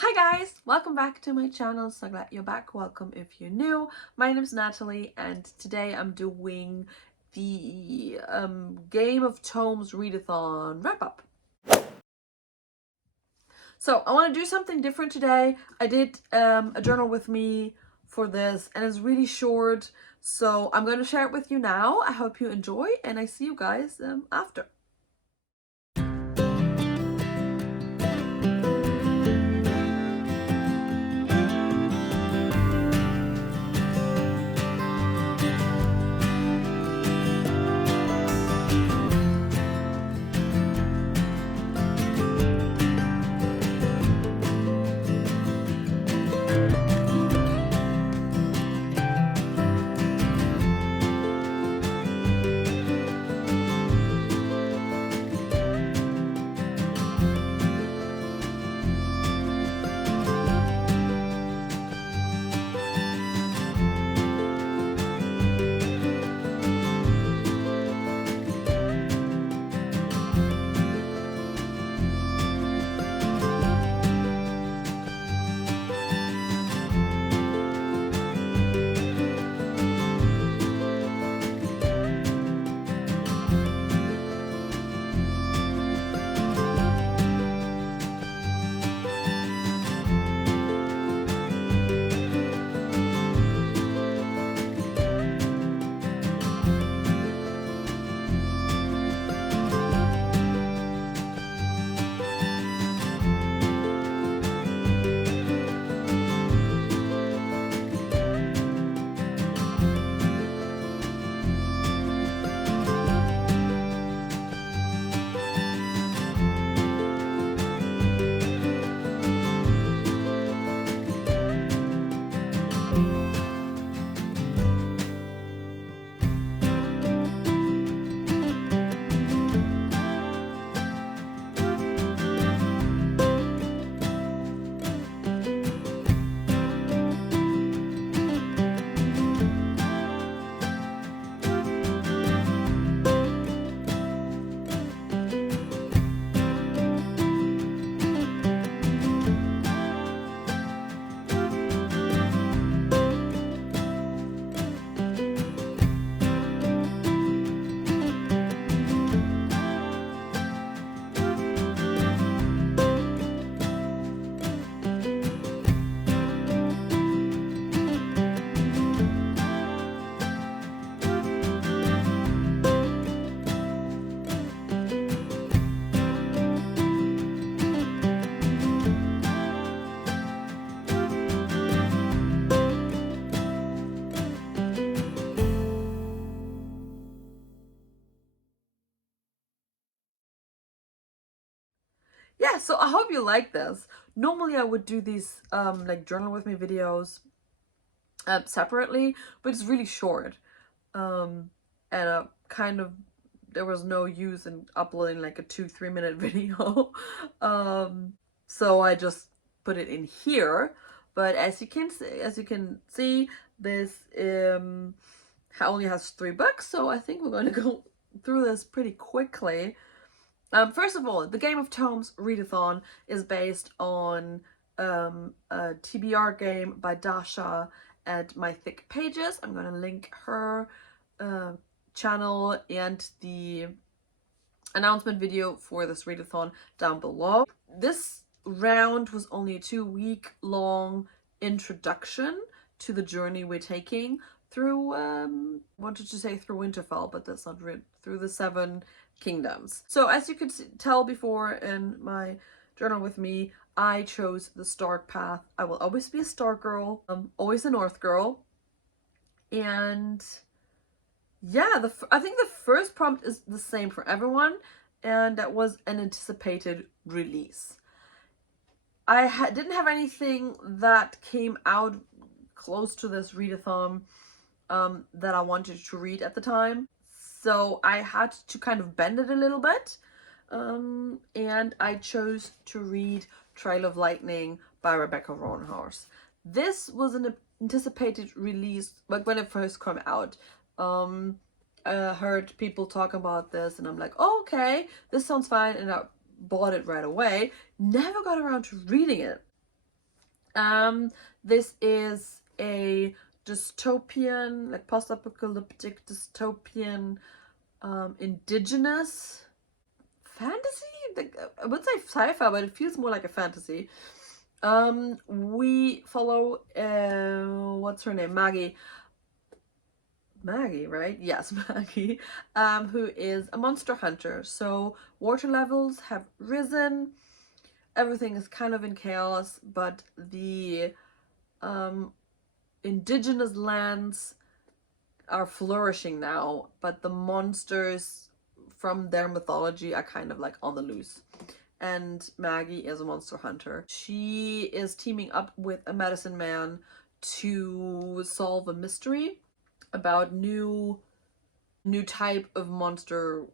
Hi guys, welcome back to my channel. So glad you're back. Welcome if you're new. My name is Natalie and today I'm doing the Game of Tomes Readathon wrap up. So I want to do something different today. I did a journal with me for this and it's really short, so I'm going to share it with you now. I hope you enjoy and I see you guys after. Yeah, so I hope you like this. Normally I would do these like journal with me videos separately, but it's really short. And kind of there was no use in uploading like a 2-3 minute video. So I just put it in here. But as you can see, this only has 3 books, so I think we're going to go through this pretty quickly. First of all, the Game of Tomes Readathon is based on a TBR game by Dasha at My Thick Pages. I'm going to link her channel and the announcement video for this readathon down below. This round was only a 2-week long introduction to the journey we're taking through wanted to say through Winterfell, but that's not real, through the 7 kingdoms. So as you could tell before in my journal with me, I chose the Stark path. I will always be a Stark girl, always a North girl. And yeah, I think the first prompt is the same for everyone, and that was an anticipated release. I didn't have anything that came out close to this readathon that I wanted to read at the time, so I had to kind of bend it a little bit, and I chose to read Trail of Lightning by Rebecca Roanhorse. This was an anticipated release, like when it first came out. I heard people talk about this and I'm like, oh, okay, this sounds fine, and I bought it right away. Never got around to reading it. This is a dystopian, like post-apocalyptic dystopian, indigenous fantasy. Like, I would say sci-fi, but it feels more like a fantasy. We follow what's her name? Maggie, right? Yes, Maggie, who is a monster hunter. So water levels have risen. Everything is kind of in chaos, but the indigenous lands are flourishing now, but the monsters from their mythology are kind of like on the loose. And Maggie is a monster hunter. She is teaming up with a medicine man to solve a mystery about new type of monster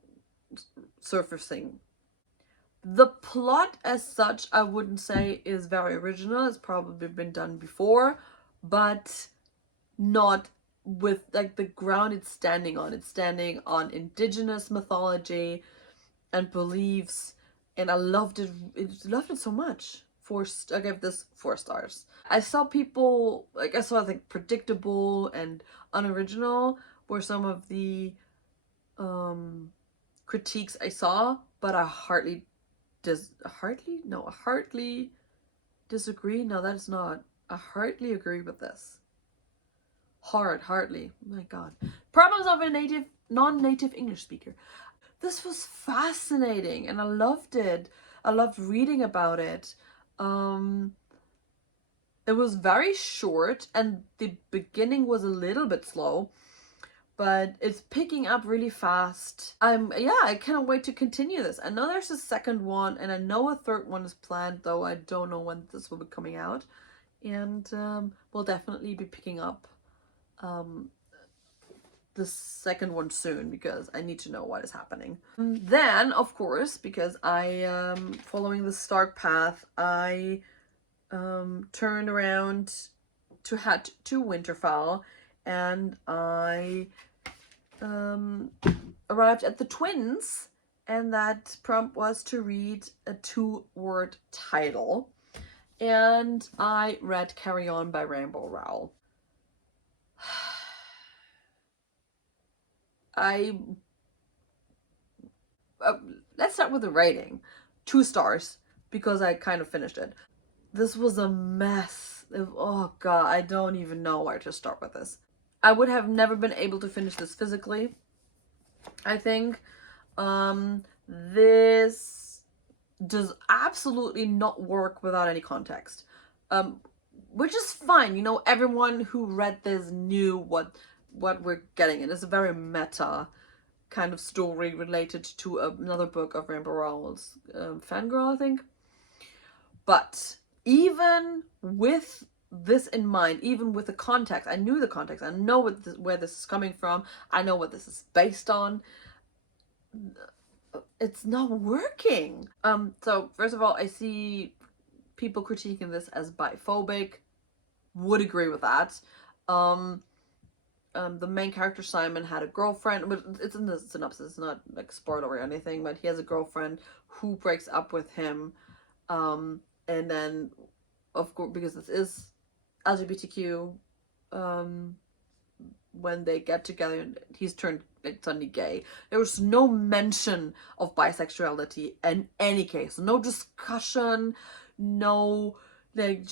surfacing. The plot as such, I wouldn't say is very original. It's probably been done before, but not with like the ground it's standing on. It's standing on indigenous mythology and beliefs, and I loved it. Loved it so much. I gave this 4 stars. I saw people like, I think predictable and unoriginal were some of the critiques I saw, but I heartily disagree. No, that is not. I heartily agree with this. Hardly. Oh my god. Problems of a non-native English speaker. This was fascinating and I loved it. I loved reading about it. It was very short and the beginning was a little bit slow, but it's picking up really fast. I cannot wait to continue this. I know there's a second one and I know a third one is planned, though I don't know when this will be coming out. And we'll definitely be picking up the second one soon because I need to know what is happening. Then, of course, because I am following the Stark path, I turned around to head to Winterfell, and I arrived at the Twins, and that prompt was to read a 2-word title, and I read Carry On by Rainbow Rowell. Let's start with the rating. 2 stars, because I kind of finished it. This was a mess. Oh god, I don't even know where to start with this. I would have never been able to finish this physically, I think. This does absolutely not work without any context. Which is fine. You know, everyone who read this knew what we're getting. It is a very meta kind of story related to another book of Rainbow Rowell's, Fangirl, I think. But even with this in mind, even with the context, I knew the context, I know where this is coming from, I know what this is based on, it's not working. So first of all, I see people critiquing this as biphobic. Would agree with that. The main character, Simon, had a girlfriend, but it's in the synopsis, it's not like spoiler or anything, but he has a girlfriend who breaks up with him, and then, of course, because this is LGBTQ, when they get together, and he's turned like suddenly gay. There was no mention of bisexuality in any case, no discussion, no, like,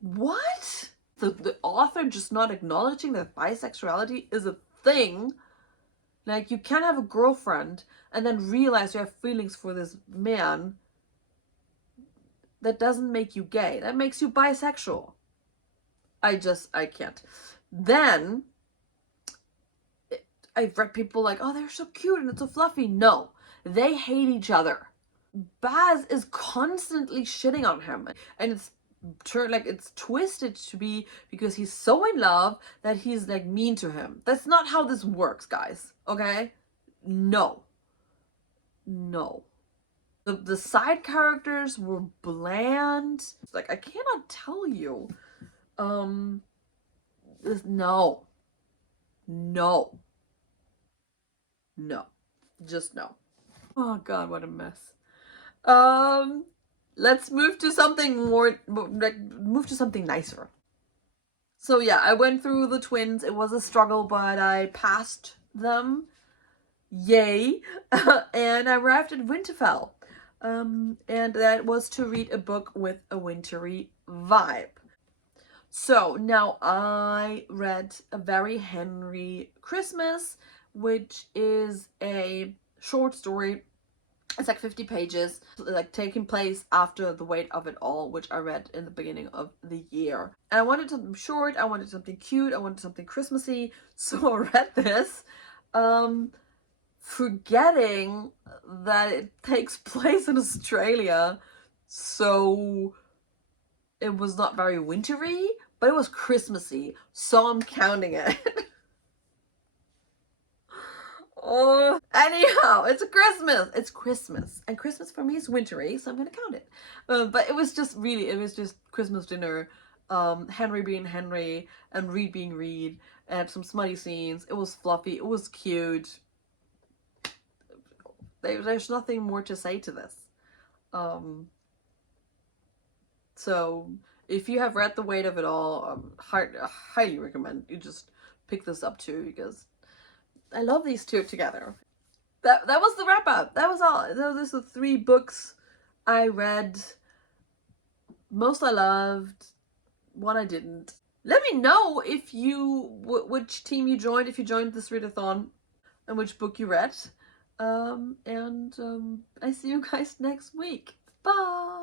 what? The author just not acknowledging that bisexuality is a thing. Like, you can't have a girlfriend and then realize you have feelings for this man. That doesn't make you gay. That makes you bisexual. I can't. Then, I've read people like, oh, they're so cute and it's so fluffy. No, they hate each other. Baz is constantly shitting on him, and it's twisted to be because he's so in love that he's like mean to him. That's not how this works, guys. Okay? No. The side characters were bland. Like, I cannot tell you. No. Just no. Oh god, what a mess. let's move to something more, like, move to something nicer. So yeah, I went through the twins. It was a struggle, but I passed them. Yay. And I arrived at Winterfell. And that was to read a book with a wintry vibe. So now I read A Very Henry Christmas, which is a short story. It's like 50 pages, like taking place after The Weight of It All, which I read in the beginning of the year. And I wanted something short, I wanted something cute, I wanted something Christmassy, so I read this, forgetting that it takes place in Australia, so it was not very wintry, but it was Christmassy, so I'm counting it. Oh, anyhow, it's Christmas. It's Christmas, and Christmas for me is wintry, so I'm gonna count it. But it was just Christmas dinner. Henry being Henry and Reed being Reed, and some smutty scenes. It was fluffy. It was cute. There's nothing more to say to this. So if you have read The Weight of It All, highly recommend you just pick this up too, because I love these two together. That was the wrap up. That was all. Those are the 3 books I read. Most I loved, one I didn't. Let me know if you which team you joined, if you joined this readathon, and which book you read. I see you guys next week. Bye.